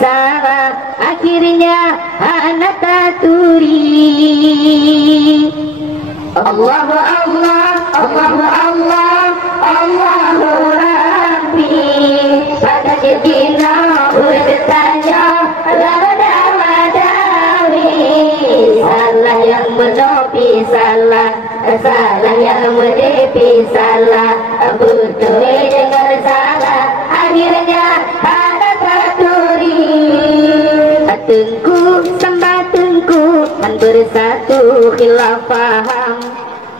salah, akhirnya anak taturi. Allahu Allah, Allahu Allah, Allahu Rabbi. Pada jedina urang bertanya, lawadawi. Salah yang menepi salah, salah yang menepi salah, betul dengan salah, akhirnya ada taturi. Tengku sembah tengku man bersatu khilaf faham,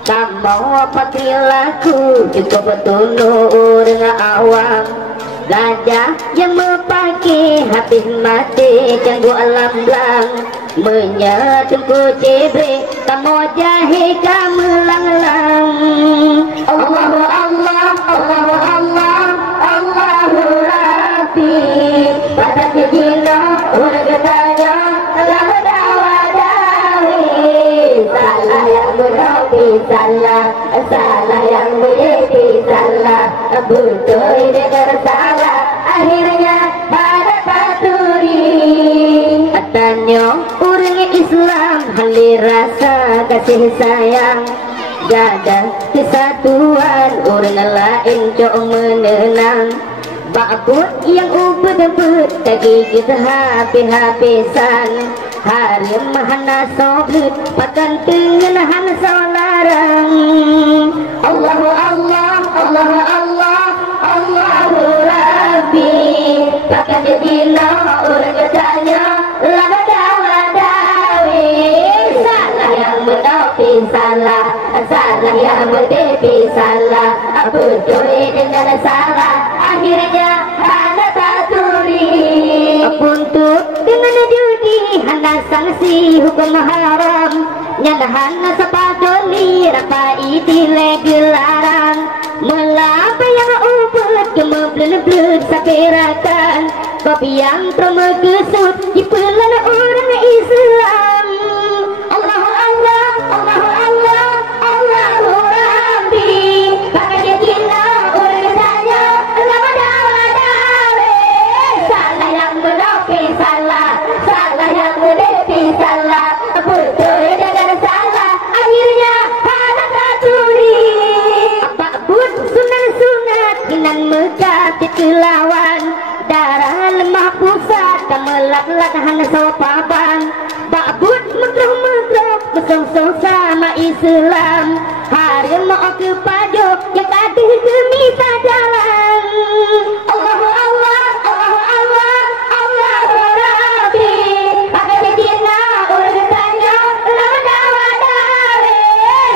tak mau apa perilaku cukup bertunduk dengan awam. Gajah yang memakai habis mati canggu alam belang, menyetungku cibre kamu jahe kamu lang-lang. Allahu Allah, Allahu Allah, Allahu Rabbi. Pada sejina urang bertanya, lawadawi. Salah yang menepi salah, salah yang menjadi salah, betul dengan salah, akhirnya pada taturi. Katanya orang Islam hali rasa kasih sayang, jaga kesatuan orang lain cok menenang. Bakut yang ubet-ubet tagi kita habis-habisan, hari mahana soblet pakan tengahan solarang. Allahu Allah, Allahu Allah, Allahu Rabbi. Pakan jedina urang bertanya, lawadawi. Salah yang menepi salah, salah yang menepi salah, betul dengan salah, akhirnya ada taturi. Untuk dengan judi hana sanksi hukum haram, nyadahan sepatuli rapai dile dilarang. Melapa yang ubet kemeblen-blen sapirakan, kopi yang termekesut di pelan orang Islam. Allahu Allah, Allahu Allah, Allahu Rabbi. Pakai jedina urang bertanya, lawadawi. Salah yang menepi salah, salah yang menepi salah, betul dengan salah, akhirnya ada taturi. Apapun sunat-sunat kinan mekati kelawan, darah lemah pusat kamelat-lat hana sopaban. Bakbut megruh-megruh mesong-song sama Islam, hari mau ke pajok yang tadi kemisa jalan. Allahu Allah, Allahu Allah, Allahu Rabbi. Pakai jedina urang bertanya, lawadawi.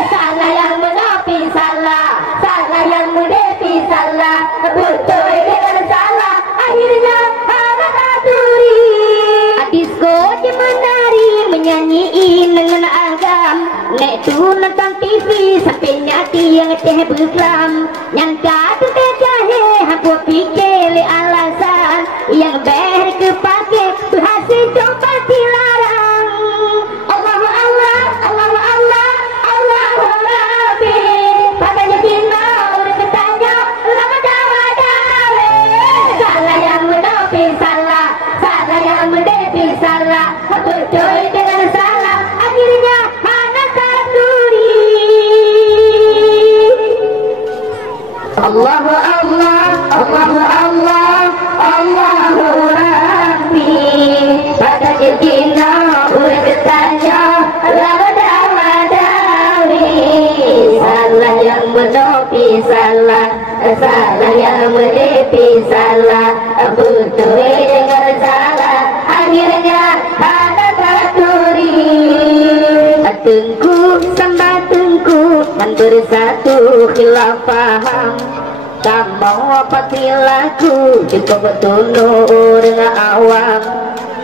Salah yang menepi salah, salah yang menepi salah, betul dengan salah, akhirnya ada taturi. Disko dia menari menyanyiin dengan agam, nek tu nonton TV sampai nyati yang teh berklam. Nyangka tu teh jahe hampa fikir le alasan, yang ber kepake berhasil coba dilarang. Allahu Allah, Allahu Allah, Allahu Rabbi. Pakai jedina urang bertanya, lawadawi. Salah yang menepi salah, salah yang menepi salah, betul dengan salah, akhirnya ada taturi. Allahu Allah, Allahu Allah, Allahu Rabbi. Pada jedina urang bertanya, lawadawi. Salah yang menepi salah, salah yang menepi salah, betul dengan salah, akhirnya ada taturi. Tengku sembah tengku man bersatu khilaf faham, tak mau apa perilaku cukup bertunduk dengan awam.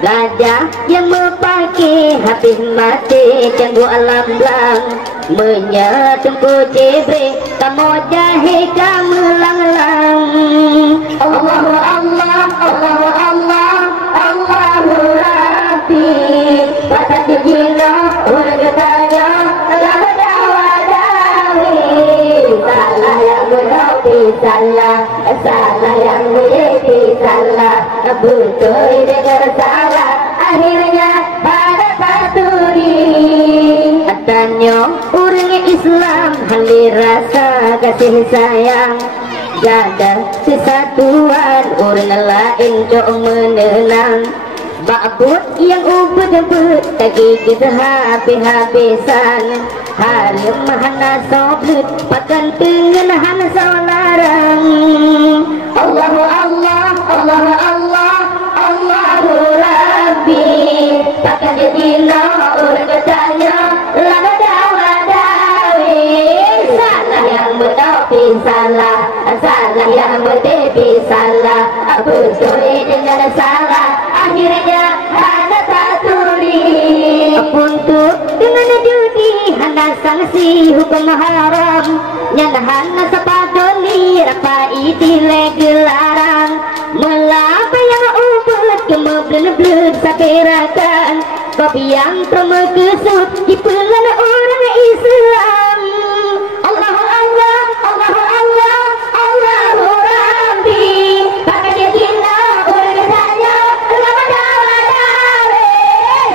Gajah yang memakai habis mati canggu alam belang, menyetungku cibre kamu jahe kamu lang-lang. Allahu Allah, Allahu Allah, Allahu Rabbi. Pada jedina urang bertanya, lawadawi. Salah yang menepi salah, salah yang menjadi salah, betul dengan tanya orang Islam hali rasa kasih sayang Jada kesatuan orang lain jok menenang Ba'bud yang ubud-ubud tagi kita habis-habisan Hari mahana soblut pakan dengan hana solarang Allahu Allah, Allahu Allah, Allahu Rabbi Pakan jedina orang bertanya lama dawa-dawi Salah yang bertopi salah Salah yang bertepi salah Betul dengan salah Akhirnya hana tak tuli Untuk dengan judi hana sanksi hukum haram Yang hana sepadoli rapai dilek gelarang Melapa yang ubud kemeblun-blun sakirakan Kopi yang termekesut di pelan orang Islam Allahu Allah, Allahu Allah, Allahu Rabbi Pakai dia gila orang bertanya lama dawa-dawi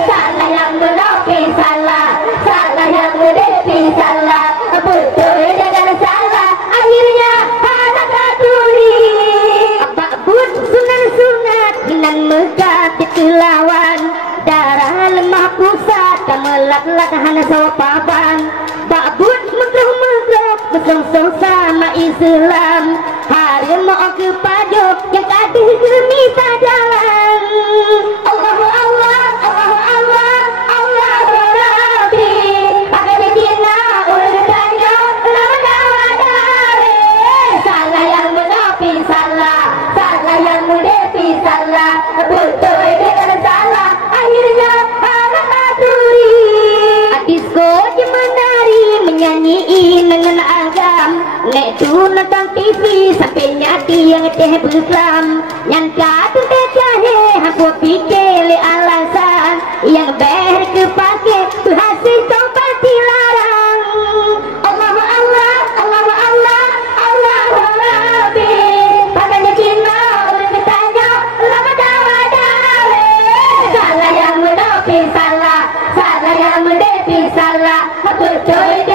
Salah yang melopi salah Salah yang menepi salah Betul dengan salah Akhirnya anak katuli Ba'bud sunat-sunat Minan Mekah titulawan Darah lemah pusat Kamelat-lat hana sawapaban Ba'bud megloh-megloh Bersong-song sama Islam Hari mau ke pajok Yang kadih gemita jalan Allahu Allah, Allahu Allah, Allahu Rabbi Pakai dikina orang bertanya lama dawa-dawi Salah yang menepi salah Salah yang menepi salah Betul dengan salah Akhirnya anak maturi Adisco je menari menyanyi dengan agam Nek tu nonton TV sampai nyati yang teh berslam Yang katu teh jahe aku fikir le alasan Yang ber kepake berhasil coba dilarang Allahu Allah, Allahu Allah, Allahu Rabbi Pakai Cina orang bertanya lama dawa-dawi Salah yang menepi salah Salah yang menepi salah Betul